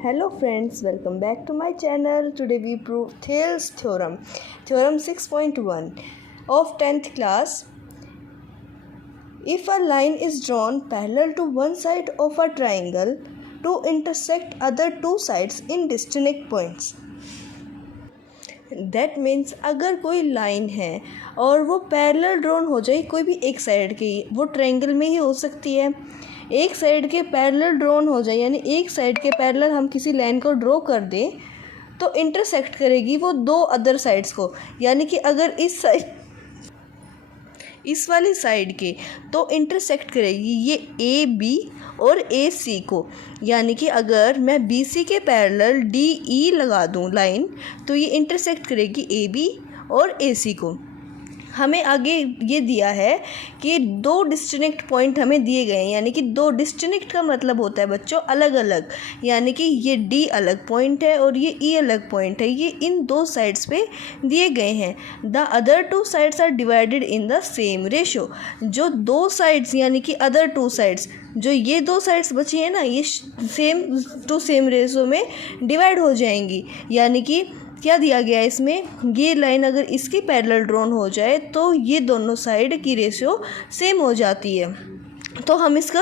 Hello friends, welcome back to my channel. Today we prove Thales theorem. Theorem 6.1 of 10th class. If a line is drawn parallel to one side of a triangle to intersect other two sides in distinct points. That means अगर कोई line है और वो parallel drawn हो जाए कोई भी एक साइड की, वो ट्रायंगल में ही हो सकती है। एक साइड के पैरेलल ड्रॉन हो जाए यानी एक साइड के पैरेलल हम किसी लाइन को ड्रॉ कर दें तो इंटरसेक्ट करेगी वो दो अदर साइड्स को, यानी कि अगर इस वाली साइड के तो इंटरसेक्ट करेगी ये ए बी और ए सी को, यानी कि अगर मैं बी सी के पैरेलल डी ई लगा दूं लाइन तो ये इंटरसेक्ट करेगी ए बी और ए सी को। हमें आगे ये दिया है कि दो डिस्टिंक्ट पॉइंट हमें दिए गए हैं, यानी कि दो डिस्टिंक्ट का मतलब होता है बच्चों अलग अलग, यानी कि ये डी अलग पॉइंट है और ये ई अलग पॉइंट है, ये इन दो साइड्स पे दिए गए हैं। The other two sides are divided in the same ratio. जो दो साइड्स यानी कि अदर टू साइड्स, जो ये दो साइड्स बची हैं ना, ये सेम टू सेम रेशो में डिवाइड हो जाएंगी। यानी कि क्या दिया गया है इसमें, ये लाइन अगर इसकी पैरेलल ड्रॉन हो जाए तो ये दोनों साइड की रेशियो सेम हो जाती है। तो हम इसका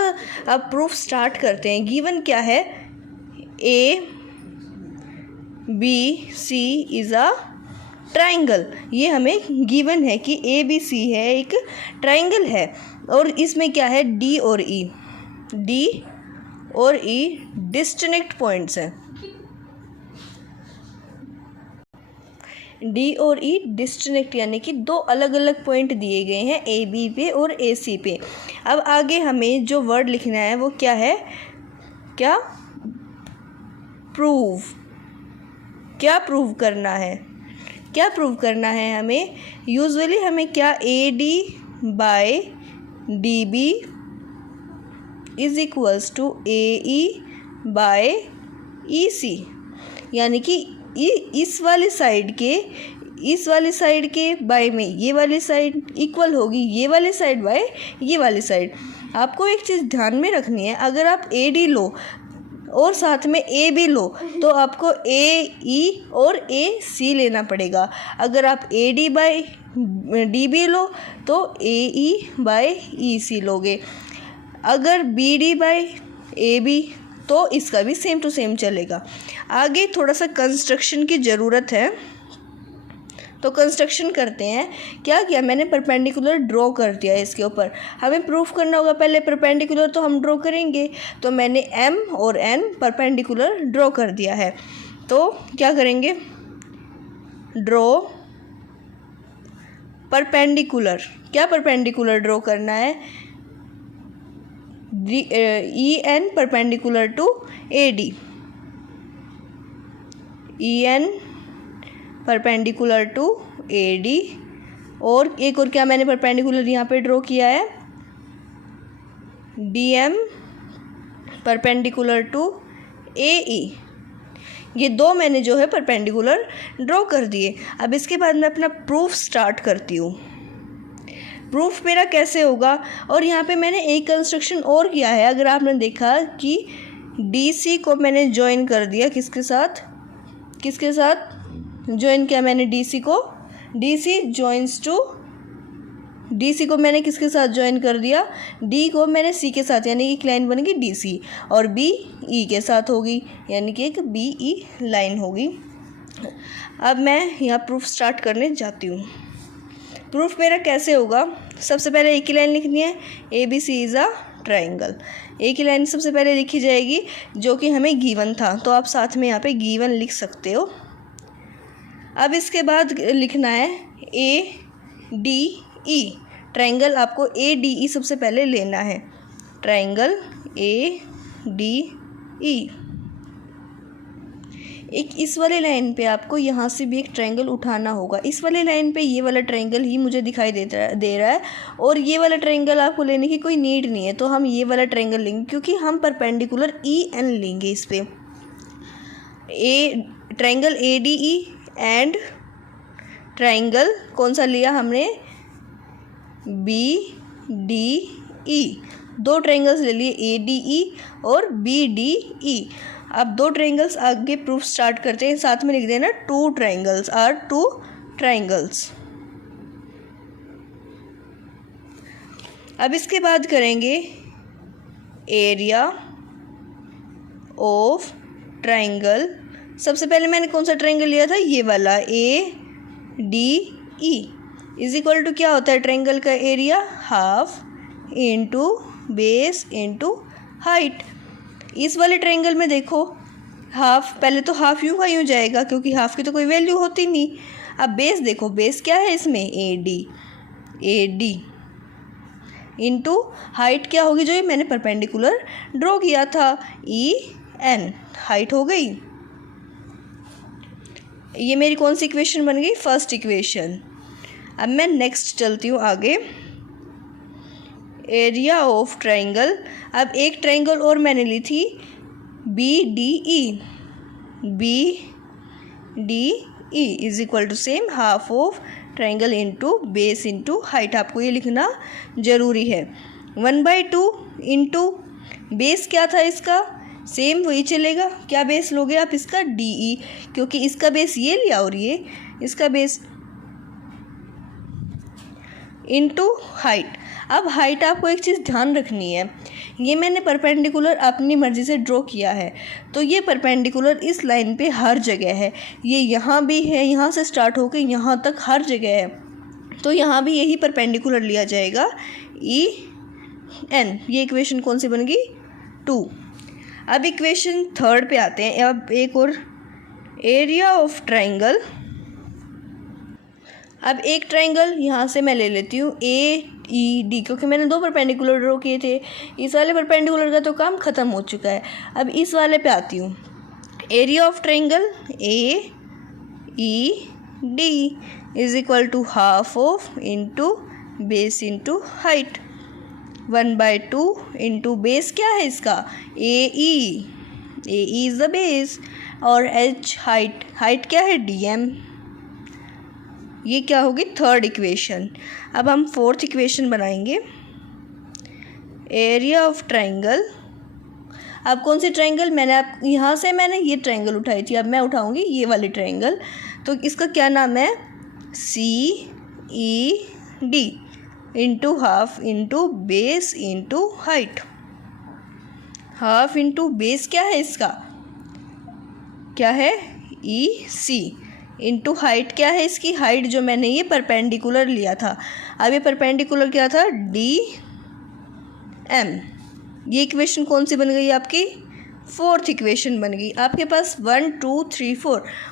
अब प्रूफ स्टार्ट करते हैं। गिवन क्या है, A B C is a triangle. ये हमें गिवन है कि ए बी सी है, एक ट्राइंगल है। और इसमें क्या है, डी और ई डिस्टिंक्ट पॉइंट्स हैं। डी और ई डिस्टिंक्ट यानी कि दो अलग अलग पॉइंट दिए गए हैं ए बी पे और ए सी पे। अब आगे हमें जो वर्ड लिखना है वो क्या है, क्या प्रूव करना है हमें। यूजुअली हमें क्या, A D by D B is equals to A E by E C, यानी कि इस वाली साइड के बाय में ये वाली साइड इक्वल होगी ये वाली साइड बाय ये वाली साइड। आपको एक चीज़ ध्यान में रखनी है, अगर आप ए डी लो और साथ में ए बी लो तो आपको ए ई और ए सी लेना पड़ेगा। अगर आप A D by D B लो तो A E by E C लोगे। अगर B D by A B तो इसका भी सेम टू सेम चलेगा। आगे थोड़ा सा कंस्ट्रक्शन की ज़रूरत है, तो कंस्ट्रक्शन करते हैं। क्या किया मैंने, परपेंडिकुलर ड्रॉ कर दिया है इसके ऊपर। हमें प्रूफ करना होगा, पहले परपेंडिकुलर तो हम ड्रॉ करेंगे, तो मैंने एम और एन परपेंडिकुलर ड्रॉ कर दिया है। तो क्या करेंगे, ड्रॉ परपेंडिकुलर। क्या परपेंडिकुलर ड्रॉ करना है, E N perpendicular to A D, E N perpendicular to A D. और एक और क्या मैंने परपेंडिकुलर यहाँ पे ड्रॉ किया है, D M perpendicular to A ई। ये दो मैंने जो है परपेंडिकुलर ड्रॉ कर दिए। अब इसके बाद मैं अपना प्रूफ स्टार्ट करती हूँ। प्रूफ मेरा कैसे होगा, और यहाँ पे मैंने एक कंस्ट्रक्शन और किया है। अगर आपने देखा कि डी सी को मैंने ज्वाइन कर दिया, किसके साथ ज्वाइन किया मैंने डी सी को, D C joins to, D C को मैंने किसके साथ ज्वाइन कर दिया, डी को मैंने सी के साथ, यानी एक लाइन बनेगी डी सी, और बी ई के साथ होगी, यानी कि एक बी ई लाइन होगी। अब मैं यहाँ प्रूफ स्टार्ट करने जाती हूँ। प्रूफ मेरा कैसे होगा, सबसे पहले एक ही लाइन लिखनी है, A B C is a triangle. एक ही लाइन सबसे पहले लिखी जाएगी जो कि हमें गिवन था, तो आप साथ में यहाँ पे गिवन लिख सकते हो। अब इसके बाद लिखना है ए डी ई ट्राइंगल। आपको ए डी ई सबसे पहले लेना है, ट्राइंगल ए डी ई। एक इस वाली लाइन पे आपको यहाँ से भी एक ट्रायंगल उठाना होगा। इस वाली लाइन पे ये वाला ट्रायंगल ही मुझे दिखाई दे रहा है और ये वाला ट्रायंगल आपको लेने की कोई नीड नहीं है, तो हम ये वाला ट्रायंगल लेंगे क्योंकि हम परपेंडिकुलर ई एन लेंगे इस पे। Triangle A D E and triangle कौन सा लिया हमने, बी डी ई। दो ट्रायंगल्स ले लिए, ए डी ई और बी डी ई। अब 2 ट्रायंगल्स आगे प्रूफ स्टार्ट करते हैं, साथ में लिख देना 2 ट्रायंगल्स आर 2 ट्रायंगल्स। अब इसके बाद करेंगे एरिया ऑफ ट्रायंगल। सबसे पहले मैंने कौन सा ट्रायंगल लिया था, ये वाला ADE इज इक्वल टू क्या होता है ट्रायंगल का area, half into base into height. इस वाले ट्रायंगल में देखो हाफ, पहले तो हाफ यूँ का यूँ जाएगा क्योंकि हाफ की तो कोई वैल्यू होती नहीं। अब बेस देखो, बेस क्या है इसमें AD इंटू हाइट क्या होगी, जो ये मैंने परपेंडिकुलर ड्रॉ किया था, EN हाइट हो गई। ये मेरी कौन सी इक्वेशन बन गई, फर्स्ट इक्वेशन। अब मैं नेक्स्ट चलती हूँ आगे, एरिया ऑफ ट्रायंगल। अब एक ट्रायंगल और मैंने ली थी BDE is equal to same half of triangle into base into height. आपको ये लिखना ज़रूरी है। 1/2 इंटू बेस क्या था इसका, सेम वही चलेगा। क्या बेस लोगे आप इसका, DE, क्योंकि इसका बेस ये लिया और ये इसका बेस, इंटू हाइट। अब हाइट आपको एक चीज़ ध्यान रखनी है, ये मैंने परपेंडिकुलर अपनी मर्ज़ी से ड्रॉ किया है, तो ये परपेंडिकुलर इस लाइन पे हर जगह है। ये यहाँ भी है, यहाँ से स्टार्ट होकर यहाँ तक हर जगह है, तो यहाँ भी यही परपेंडिकुलर लिया जाएगा, EN। ये इक्वेशन कौन सी बन गई, 2। अब इक्वेशन थर्ड पे आते हैं। अब एक और एरिया ऑफ ट्रायंगल। अब एक ट्रायंगल यहाँ से मैं ले लेती हूँ AED, क्योंकि मैंने 2 परपेंडिकुलर ड्रॉ किए थे। इस वाले परपेंडिकुलर का तो काम ख़त्म हो चुका है। अब इस वाले पे आती हूँ, area of triangle AED is equal to half of into base into height. 1/2 into base क्या है इसका, AE इज़ द बेस, और H हाइट क्या है, DM। ये क्या होगी, थर्ड इक्वेशन। अब हम फोर्थ इक्वेशन बनाएंगे, एरिया ऑफ ट्रायंगल। अब कौन सी ट्रायंगल, मैंने यहाँ से मैंने ये ट्रायंगल उठाई थी, अब मैं उठाऊंगी ये वाली ट्रायंगल। तो इसका क्या नाम है, CED into half into base into height. Half into base क्या है इसका, क्या है, EC इंटू हाइट क्या है इसकी, हाइट जो मैंने ये परपेंडिकुलर लिया था। अब ये परपेंडिकुलर क्या था, DM। ये इक्वेशन कौन सी बन गई आपकी, फोर्थ इक्वेशन बन गई। आपके पास 1 2 3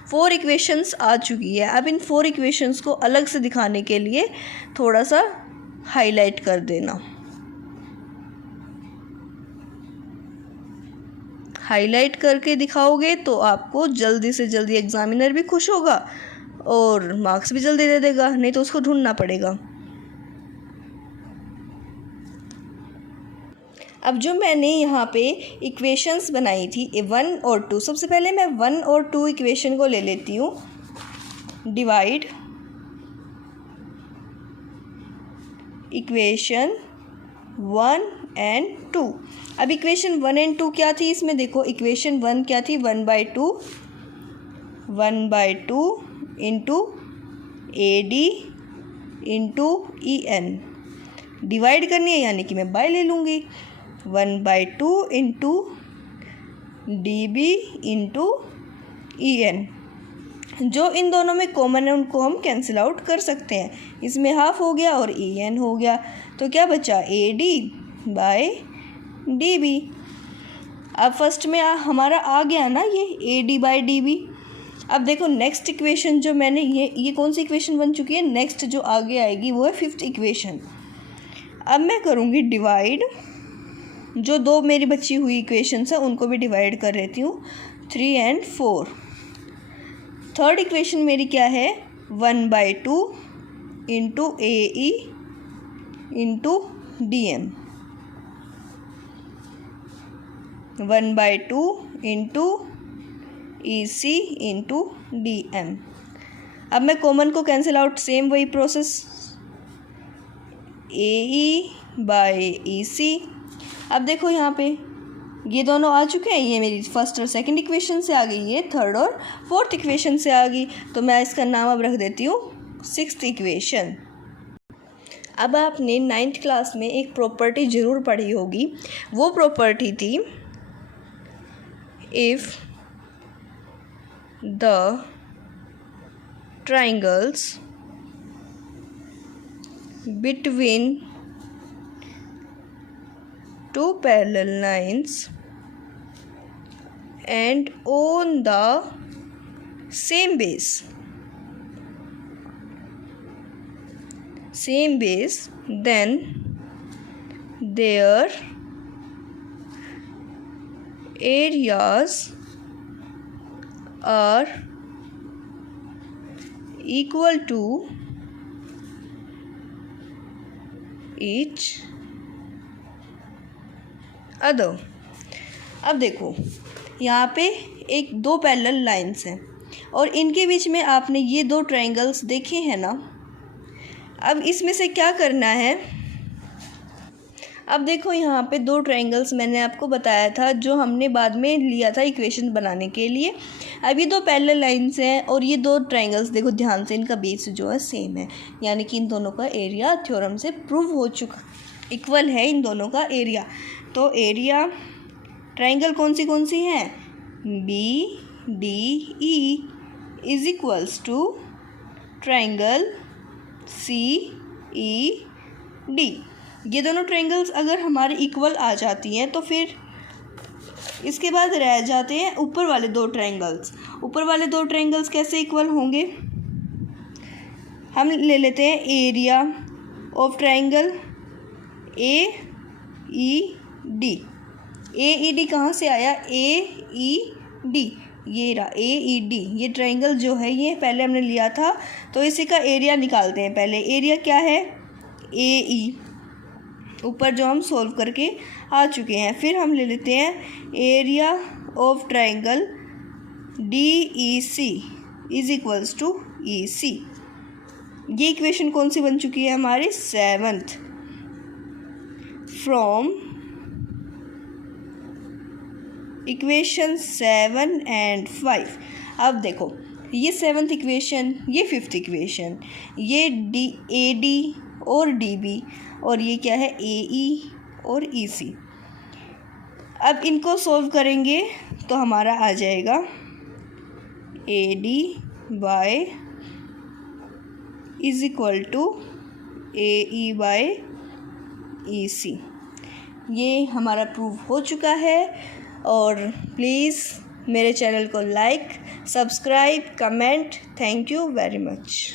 4 इक्वेशंस आ चुकी है। अब इन 4 इक्वेशंस को अलग से दिखाने के लिए थोड़ा सा हाईलाइट कर देना। हाईलाइट करके दिखाओगे तो आपको जल्दी से जल्दी एग्जामिनर भी खुश होगा और मार्क्स भी जल्दी दे देगा, नहीं तो उसको ढूंढना पड़ेगा। अब जो मैंने यहाँ पे इक्वेशंस बनाई थी 1 और 2, सबसे पहले मैं 1 और 2 इक्वेशन को ले लेती हूँ, डिवाइड इक्वेशन 1 एंड 2। अब इक्वेशन 1 एंड 2 क्या थी, इसमें देखो इक्वेशन 1 क्या थी, 1/2 into AD into EN। Divide करनी है यानी कि मैं बाय ले लूँगी, 1/2 इंटू DB इंटू EN। जो इन दोनों में कॉमन है उनको हम कैंसिल आउट कर सकते हैं। इसमें हाफ हो गया और EN हो गया, तो क्या बचा, AD/DB। अब फर्स्ट में हमारा आ गया ना ये AD/DB। अब देखो नेक्स्ट इक्वेशन जो मैंने ये कौन सी इक्वेशन बन चुकी है, नेक्स्ट जो आगे आएगी वो है 5th इक्वेशन। अब मैं करूँगी डिवाइड, जो 2 मेरी बची हुई इक्वेशंस हैं उनको भी डिवाइड कर लेती हूँ, 3 एंड 4। थर्ड इक्वेशन मेरी क्या है, 1/2 into AE into DM, 1/2 into EC into DM। अब मैं कॉमन को कैंसिल आउट, सेम वही प्रोसेस, AE/EC। अब देखो यहाँ पे ये दोनों आ चुके हैं, ये मेरी फर्स्ट और सेकंड इक्वेशन से आ गई, ये थर्ड और फोर्थ इक्वेशन से आ गई। तो मैं इसका नाम अब रख देती हूँ सिक्स्थ इक्वेशन। अब आपने 9th क्लास में एक प्रॉपर्टी ज़रूर पढ़ी होगी, वो प्रॉपर्टी थी if the triangles between two parallel lines and on the same base then their areas are equal to each other। अब देखो यहाँ पे एक दो पैरेलल लाइंस हैं और इनके बीच में आपने ये दो ट्रायंगल्स देखे हैं ना। अब इसमें से क्या करना है, अब देखो यहाँ पे दो ट्रायंगल्स मैंने आपको बताया था जो हमने बाद में लिया था इक्वेशन बनाने के लिए। अब ये दो पैरेलल लाइंस हैं और ये दो ट्रायंगल्स देखो ध्यान से, इनका बेस जो है सेम है, यानी कि इन दोनों का एरिया थ्योरम से प्रूव हो चुका, इक्वल है इन दोनों का एरिया। तो एरिया ट्रायंगल कौन सी हैं, B D E is equals to triangle C E D. ये दोनों ट्रायंगल्स अगर हमारे इक्वल आ जाती हैं तो फिर इसके बाद रह जाते हैं ऊपर वाले दो ट्रायंगल्स। ऊपर वाले दो ट्रायंगल्स कैसे इक्वल होंगे, हम ले लेते हैं area of triangle A E D. A E D कहाँ से आया, ए ई डी, ये रहा ए ई डी। ये ट्रायंगल जो है ये पहले हमने लिया था, तो इसी का एरिया निकालते हैं। पहले एरिया क्या है, ए ई, ऊपर जो हम सोल्व करके आ चुके हैं। फिर हम ले लेते हैं area of triangle D E C is equals to E C. ये इक्वेशन कौन सी बन चुकी है हमारी, 7th फ्रॉम इक्वेशन 7 and 5। अब देखो ये 7th इक्वेशन, ये 5th इक्वेशन, ये डी ए डी और डी बी, और ये क्या है ए ई और ई सी। अब इनको सोल्व करेंगे तो हमारा आ जाएगा A D by is equal to A E by E C. ये हमारा प्रूव हो चुका है। और प्लीज़ मेरे चैनल को like, subscribe, comment. Thank you very much.